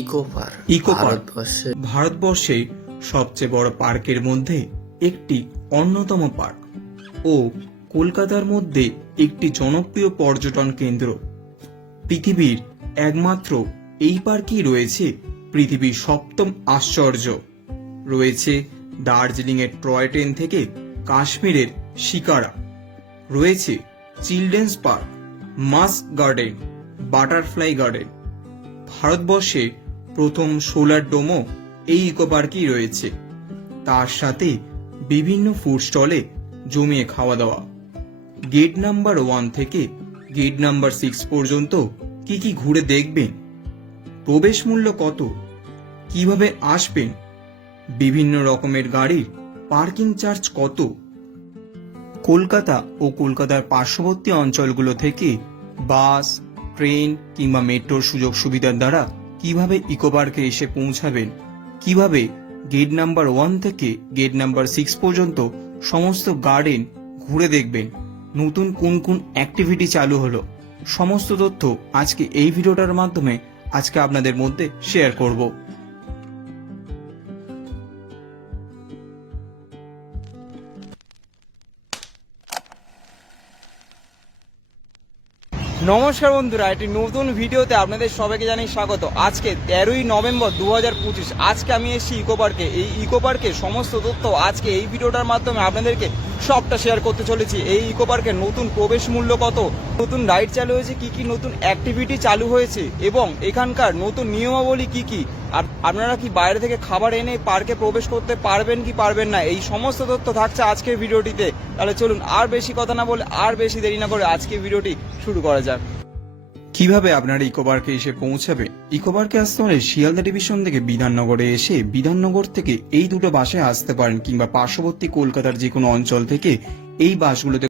Eco park eco park ভারতবর্ষে ভারতবর্ষে সবচেয়ে বড় পার্কের মধ্যে একটি অন্যতম পার্ক ও কলকাতার মধ্যে একটি জনপ্রিয় পর্যটন কেন্দ্র। পৃথিবীর একমাত্র এই পার্কই রয়েছে পৃথিবীর সপ্তম আশ্চর্য। রয়েছে দার্জিলিংয়ের টয় ট্রেন থেকে কাশ্মীরের শিকারা, রয়েছে চিলড্রেন্স পার্ক, মাস গার্ডেন, বাটারফ্লাই গার্ডেন। ভারতবর্ষে প্রথম সোলার ডোমও এই ইকো পার্কেই রয়েছে। তার সাথে বিভিন্ন ফুড স্টলে জমিয়ে খাওয়া দাওয়া। গেট নাম্বার 1 থেকে গেট নাম্বার 6 পর্যন্ত কি কি ঘুরে দেখবেন, প্রবেশ মূল্য কত, কিভাবে আসবেন, বিভিন্ন রকমের গাড়ির পার্কিং চার্জ কত, কলকাতা ও কলকাতার পার্শ্ববর্তী অঞ্চলগুলো থেকে বাস, ট্রেন কিংবা মেট্রোর সুযোগ সুবিধার দ্বারা কিভাবে ইকো পার্কে এসে পৌঁছাবেন, কিভাবে গেট নাম্বার 1 থেকে গেট নাম্বার 6 পর্যন্ত সমস্ত গার্ডেন ঘুরে দেখবেন, নতুন কোন কোন অ্যাক্টিভিটি চালু হলো, সমস্ত তথ্য আজকে এই ভিডিওটার মাধ্যমে আজকে আপনাদের মধ্যে শেয়ার করব। নমস্কার বন্ধুরা, একটি নতুন ভিডিওতে আপনাদের সবাইকে জানাই স্বাগত। আজকে 13ই নভেম্বর 2025। আজকে আমি এসেছি ইকো পার্কে। এই ইকো পার্কে সমস্ত তথ্য আজকে এই ভিডিওটার মাধ্যমে আপনাদেরকে সবটা শেয়ার করতে চলেছি। এই ইকো পার্কের নতুন প্রবেশ মূল্য কত, নতুন রাইড চালু হয়েছে, কি কি নতুন অ্যাক্টিভিটি চালু হয়েছে এবং এখানকার নতুন নিয়মাবলী কি কি, আর আপনারা কি বাইরে থেকে খাবার এনে পার্কে প্রবেশ করতে পারবেন কি পারবেন না, এই সমস্ত তথ্য থাকছে আজকের ভিডিওটিতে। তাহলে চলুন আর বেশি কথা না বলে আর বেশি দেরি না করে আজকে ভিডিওটি শুরু করা যাক। কিভাবে আপনারা ইকো পার্কে এসে পৌঁছাবে? ইকো পার্কে আসতে হলে শিয়ালদা ডিভিশন থেকে বিধাননগরে এসে বিধাননগর থেকে এই দুটো বাসে আসতে পারেন, কিংবা পার্শ্ববর্তী কলকাতার যে কোনো অঞ্চল থেকে এই বাসগুলোতে